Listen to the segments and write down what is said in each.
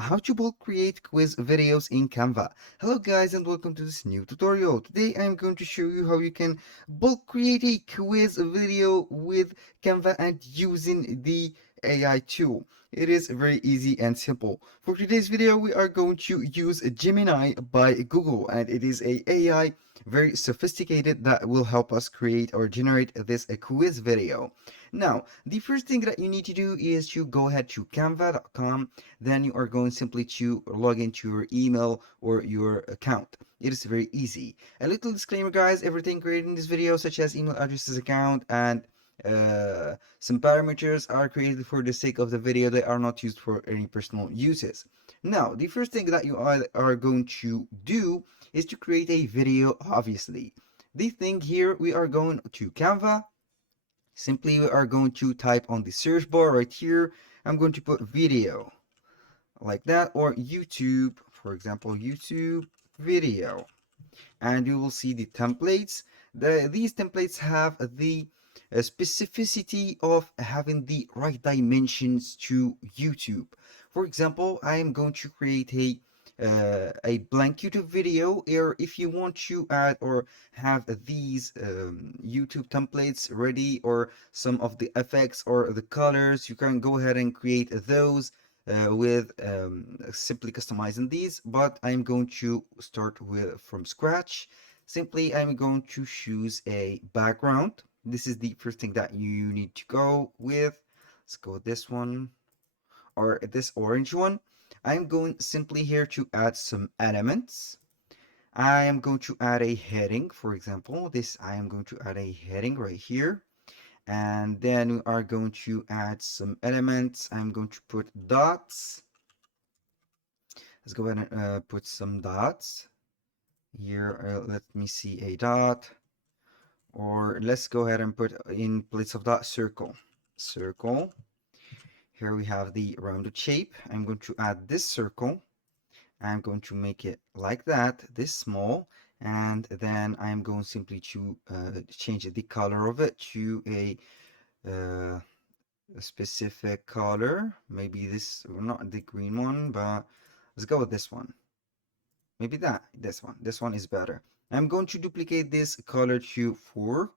how to bulk create quiz videos in Canva. Hello guys and welcome to this new tutorial. Today I'm going to show you how you can bulk create a quiz video with Canva and using the AI tool. It is very easy and simple. For today's video we are going to use Gemini by Google, and it is a AI very sophisticated that will help us create or generate this quiz video. Now, the first thing that you need to do is to go ahead to canva.com. Then you are going simply to log into your email or your account. It is very easy. A little disclaimer guys, everything created in this video such as email addresses, account, and some parameters are created for the sake of the video. They are not used for any personal uses. Now, the first thing that you are going to do is to create a video, obviously. The thing here, we are going to Canva. Simply, we are going to type on the search bar right here. I'm going to put video like that, or YouTube, for example, YouTube video, and you will see the templates. These templates have the specificity of having the right dimensions to YouTube. For example, I am going to create a blank YouTube video, or if you want to add or have these YouTube templates ready, or some of the effects or the colors, you can go ahead and create those with simply customizing these, but I'm going to start with from scratch. Simply, I'm going to choose a background. This is the first thing that you need to go with. Let's go with this one or this orange one. I'm going simply here to add some elements. I am going to add a heading, for example. This I am going to add a heading right here, and then we are going to add some elements. I'm going to put dots. Let's go ahead and put some dots here. Let me see a dot, or let's go ahead and put in place of dot circle. Here we have the rounded shape. I'm going to add this circle. I'm going to make it like that, this small, and then I'm going simply to change the color of it to uh, a specific color. Maybe this, not the green one, but let's go with this one. Maybe this one is better. I'm going to duplicate this color to 4,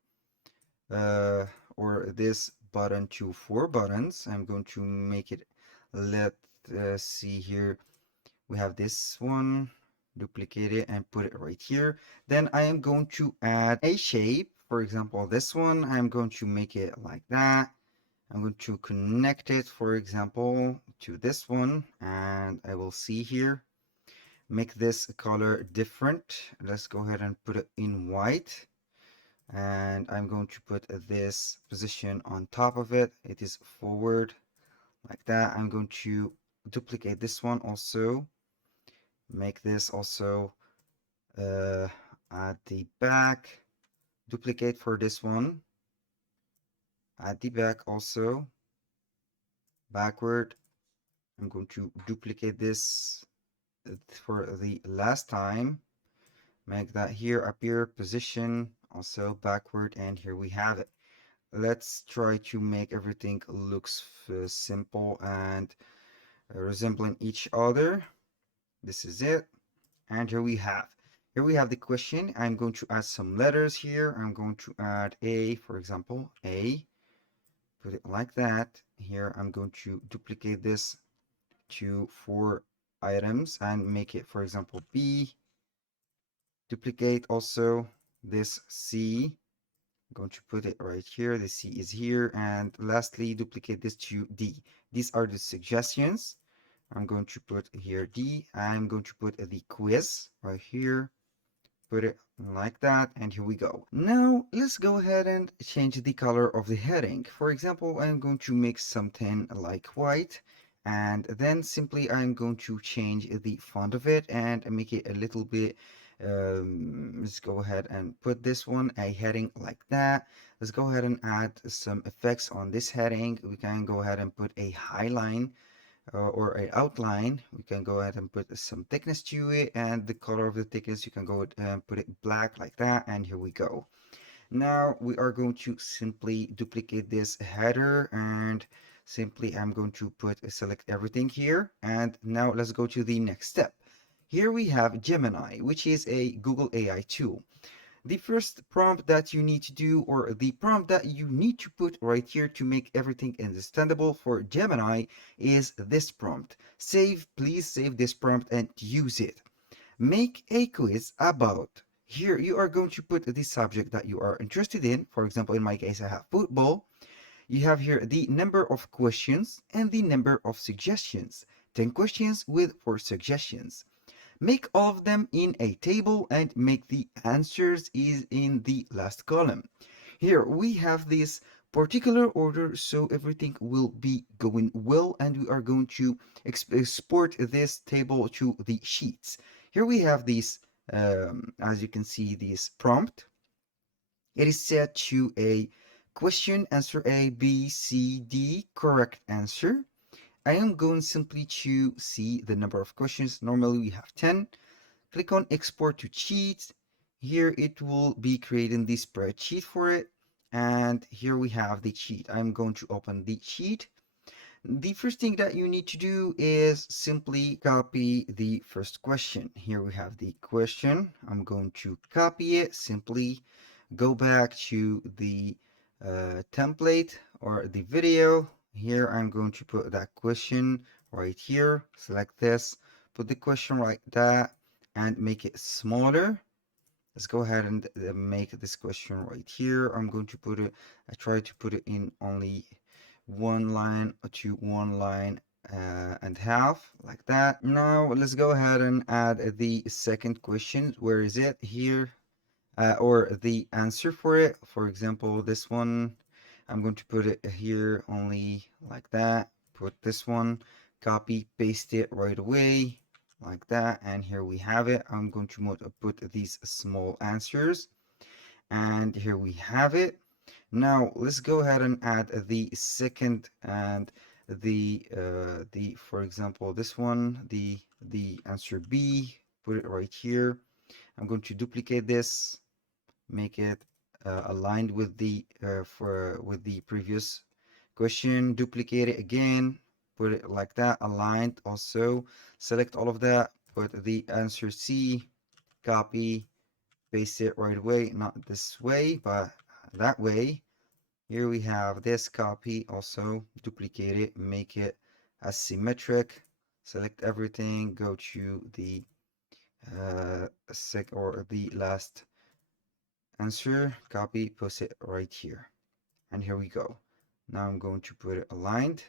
uh, or this button to 4 buttons. I'm going to make it, let's see here, we have this one, duplicate it and put it right here. Then I am going to add a shape. For example, this one, I'm going to make it like that. I'm going to connect it, for example, to this one, and I will see here, make this color different. Let's go ahead and put it in white, and I'm going to put this position on top of it. It is forward like that. I'm going to duplicate this one also, make this also uh, at the back, duplicate for this one, at the back also, backward. I'm going to duplicate this for the last time, make that here appear, position also backward, and here we have it. Let's try to make everything looks simple and resembling each other. This is it, and here we have the question. I'm going to add some letters here. I'm going to add A, for example, A, put it like that. Here I'm going to duplicate this to 4 items and make it, for example, B. Duplicate also this C. I'm going to put it right here. The C is here. And lastly, duplicate this to D. These are the suggestions. I'm going to put here D. I'm going to put the quiz right here. Put it like that, and here we go. Now let's go ahead and change the color of the heading. For example, I'm going to make something like white, and then simply I'm going to change the font of it and make it a little bit, let's go ahead and put this one a heading like that. Let's go ahead and add some effects on this heading. We can go ahead and put a highline or an outline. We can go ahead and put some thickness to it, and the color of the thickness, you can go and put it black like that, and here we go. Now we are going to simply duplicate this header and Simply I'm going to select everything here, and now let's go to the next step. Here we have Gemini, which is a Google AI tool. The first prompt that you need to do, or the prompt that you need to put right here to make everything understandable for Gemini, is this prompt. Please save this prompt and use it. Make a quiz about. Here you are going to put the subject that you are interested in. For example, in my case, I have football. You have here the number of questions and the number of suggestions. 10 questions with 4 suggestions. Make all of them in a table and make the answers is in the last column. Here we have this particular order, so everything will be going well, and we are going to export this table to the sheets. Here we have this, as you can see, this prompt. It is set to a question, answer A, B, C, D, correct answer. I am going simply to see the number of questions. Normally we have 10. Click on export to sheets. Here it will be creating the spreadsheet for it. And here we have the sheet. I'm going to open the sheet. The first thing that you need to do is simply copy the first question. Here we have the question. I'm going to copy it. Simply go back to the template or the video. Here I'm going to put that question right here. Select this, put the question like that, and make it smaller. Let's go ahead and make this question right here. I'm going to put it, I try to put it in only one line to one line and half, like that. Now let's go ahead and add the second question. Where is it? Here. Or the answer for it. For example, this one, I'm going to put it here only like that. Put this one, copy, paste it right away like that. And here we have it. I'm going to put these small answers. And here we have it. Now let's go ahead and add the second and the for example this one, the answer B, put it right here. I'm going to duplicate this, make it aligned with the previous question, duplicate it again, put it like that, aligned also, select all of that, put the answer C, copy, paste it right away, not this way but that way. Here we have this, copy, also duplicate it, make it asymmetric, select everything, go to the the last answer, copy, paste it right here. And here we go. Now I'm going to put it aligned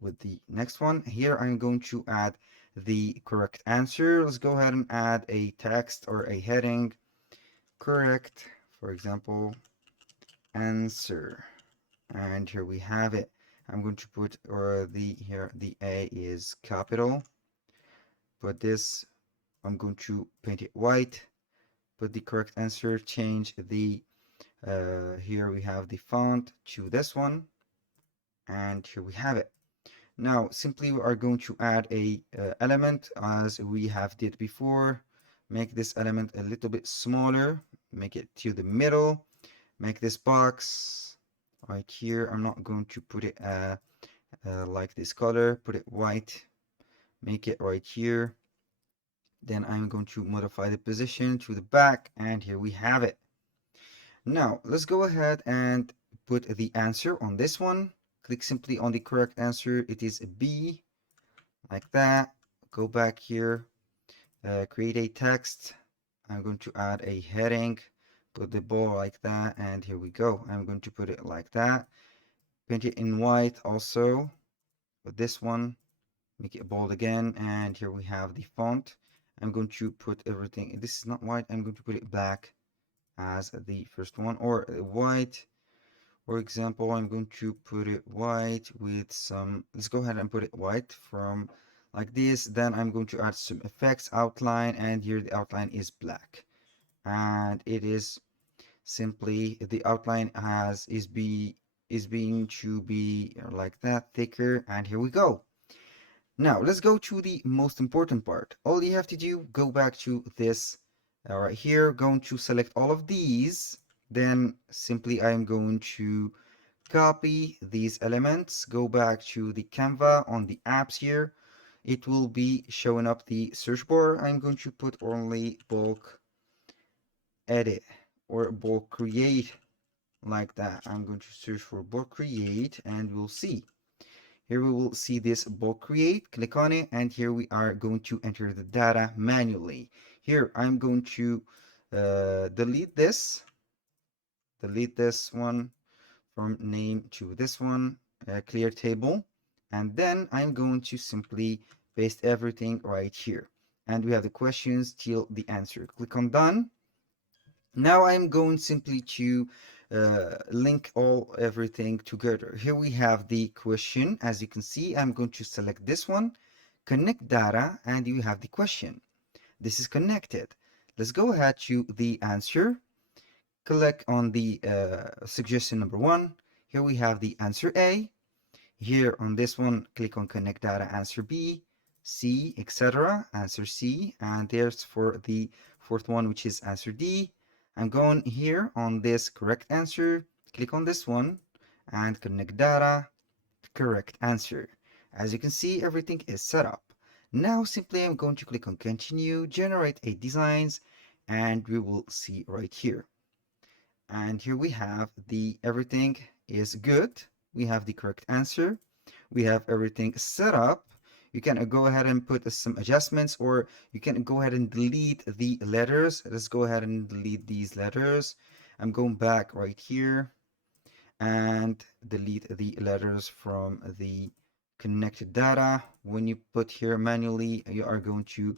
with the next one. Here I'm going to add the correct answer. Let's go ahead and add a text or a heading. Correct, for example, answer. And here we have it. I'm going to put here the A is capital. Put this, I'm going to paint it white. Put the correct answer, change the here we have the font to this one, and here we have it. Now simply we are going to add a element as we have did before. Make this element a little bit smaller, make it to the middle, make this box right here. I'm not going to put it like this color, put it white, make it right here. Then I'm going to modify the position to the back, and here we have it. Now let's go ahead and put the answer on this one. Click simply on the correct answer. It is B, like that. Go back here, create a text. I'm going to add a heading, put the ball like that, and here we go. I'm going to put it like that. Paint it in white also. With this one, make it bold again, and here we have the font. I'm going to put everything, this is not white, I'm going to put it black as the first one, or white. For example, I'm going to put it white with some, let's go ahead and put it white from like this. Then I'm going to add some effects, outline, and here the outline is black. And it is simply the outline is being to be like that, thicker, and here we go. Now let's go to the most important part. All you have to do, go back to this right here, going to select all of these, then simply I'm going to copy these elements, go back to the Canva on the apps here. It will be showing up the search bar. I'm going to put only bulk edit or bulk create like that. I'm going to search for bulk create and we'll see. Here we will see this bulk create, click on it, and here we are going to enter the data manually. Here I'm going to delete this one from name to this one, clear table, and then I'm going to simply paste everything right here. And we have the questions till the answer. Click on done. Now I'm going simply to link everything together. Here we have the question. As you can see, I'm going to select this one, connect data, and you have the question. This is connected. Let's go ahead to the answer. Click on the suggestion number one. Here we have the answer A. Here on this one, click on connect data answer B, C, etc. Answer C, and there's for the fourth one, which is answer D. I'm going here on this correct answer, click on this one and connect data, correct answer. As you can see, everything is set up. Now simply I'm going to click on continue, generate a designs, and we will see right here. And here we have the everything is good. We have the correct answer. We have everything set up. You can go ahead and put some adjustments, or you can go ahead and delete the letters. Let's go ahead and delete these letters. I'm going back right here and delete the letters from the connected data. When you put here manually, you are going to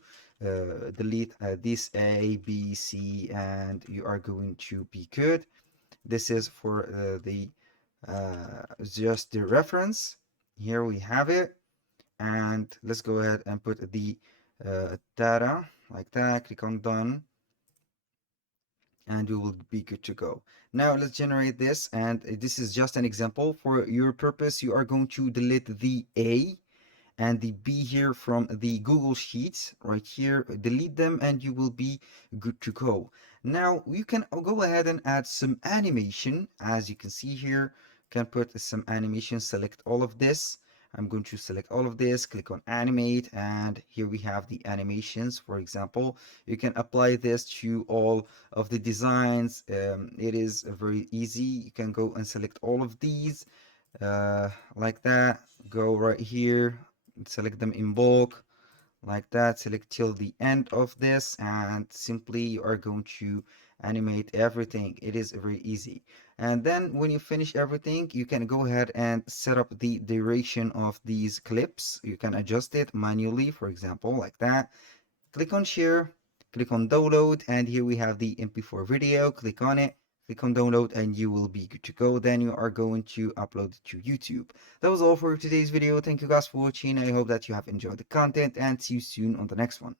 delete this A, B, C, and you are going to be good. This is for just the reference. Here we have it, and let's go ahead and put the data like that. Click on done, and we will be good to go. Now let's generate this, and this is just an example. For your purpose, you are going to delete the A and the B here from the Google Sheets right here. Delete them and you will be good to go. Now you can go ahead and add some animation. As you can see here, you can put some animation, select all of this. I'm going to select all of this, click on animate, and here we have the animations. For example, you can apply this to all of the designs. It is very easy. You can go and select all of these like that. Go right here, select them in bulk like that, select till the end of this, and simply you are going to animate everything. It is very easy. And then when you finish everything, you can go ahead and set up the duration of these clips. You can adjust it manually, for example, like that. Click on share, click on download, and here we have the MP4 video. Click on it, click on download, and you will be good to go. Then you are going to upload it to YouTube. That was all for today's video. Thank you guys for watching. I hope that you have enjoyed the content, and see you soon on the next one.